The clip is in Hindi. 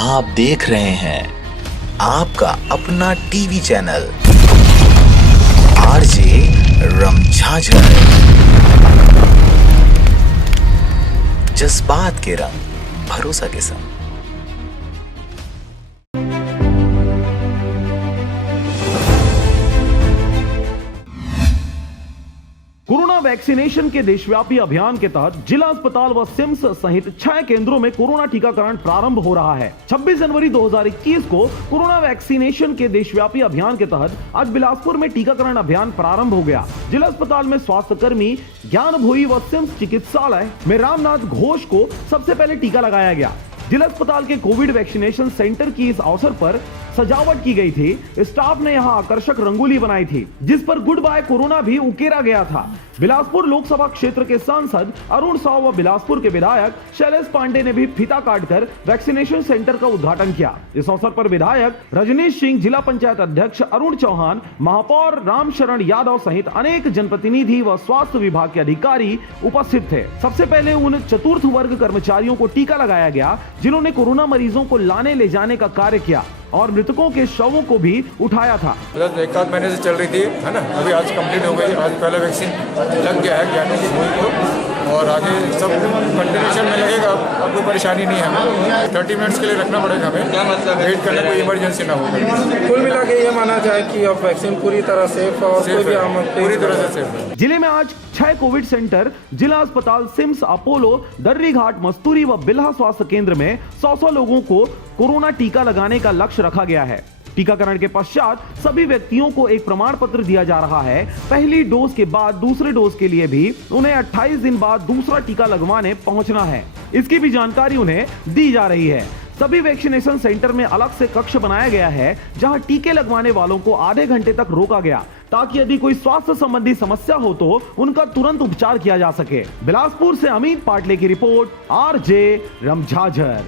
आप देख रहे हैं आपका अपना टीवी चैनल आरजे रमझाझर। जज्बात के रंग, भरोसा के संग। कोरोना वैक्सीनेशन के देशव्यापी अभियान के तहत जिला अस्पताल व सिम्स सहित 6 केंद्रों में कोरोना टीकाकरण प्रारंभ हो रहा है। 26 जनवरी 2021 को कोरोना वैक्सीनेशन के देशव्यापी अभियान के तहत आज बिलासपुर में टीकाकरण अभियान प्रारंभ हो गया। जिला अस्पताल में स्वास्थ्य कर्मी ज्ञान भोई व सिम्स चिकित्सालय में रामनाथ घोष को सबसे पहले टीका लगाया गया। जिला अस्पताल के कोविड वैक्सीनेशन सेंटर की इस अवसर पर सजावट की गई थी। स्टाफ ने यहां आकर्षक रंगोली बनाई थी जिस पर गुड बाय कोरोना भी उकेरा गया था। बिलासपुर लोकसभा क्षेत्र के सांसद अरुण साव व बिलासपुर के विधायक शैलेश पांडे ने भी फीता काटकर वैक्सीनेशन सेंटर का उद्घाटन किया। इस अवसर पर विधायक रजनीश सिंह, जिला पंचायत अध्यक्ष अरुण चौहान, महापौर रामशरण यादव सहित अनेक जनप्रतिनिधि व स्वास्थ्य विभाग के अधिकारी उपस्थित थे। सबसे पहले उन चतुर्थ वर्ग कर्मचारियों को टीका लगाया गया जिन्होंने कोरोना मरीजों को लाने ले जाने का कार्य किया और मृतकों के शवों को भी उठाया था। एक आध महीने से चल रही थी, है ना, अभी आज कंप्लीट हो गई। आज पहला वैक्सीन लग गया है ज्ञानी को और आगे सब कंटिन्यूशन में लगेगा। अब कोई परेशानी नहीं है। 30 मिनट्स के लिए रखना पड़ेगा हमें, क्या मतलब वेट करने कोई इमरजेंसी ना हो। कुल मिला के ये माना जाए कि अब वैक्सीन पूरी तरह सेफ और कोई भी पूरी तरह से सेफ है। जिले में आज 6 कोविड सेंटर, जिला अस्पताल सिम्स, अपोलो, दर्री घाट, मस्तूरी व बिल्हा स्वास्थ्य केंद्र में 100 लोगों को कोरोना टीका लगाने का लक्ष्य रखा गया है। टीकाकरण के पश्चात सभी व्यक्तियों को एक प्रमाण पत्र दिया जा रहा है। पहली डोज के बाद दूसरे डोज के लिए भी उन्हें 28 दिन बाद दूसरा टीका लगवाने पहुंचना है। इसकी भी जानकारी उन्हें दी जा रही है। सभी वैक्सीनेशन सेंटर में अलग से कक्ष बनाया गया है जहां टीके लगवाने वालों को आधे घंटे तक रोका गया ताकि यदि कोई स्वास्थ्य संबंधी समस्या हो तो उनका तुरंत उपचार किया जा सके। बिलासपुर से अमित पाटले की रिपोर्ट, आरजे रमझाझर।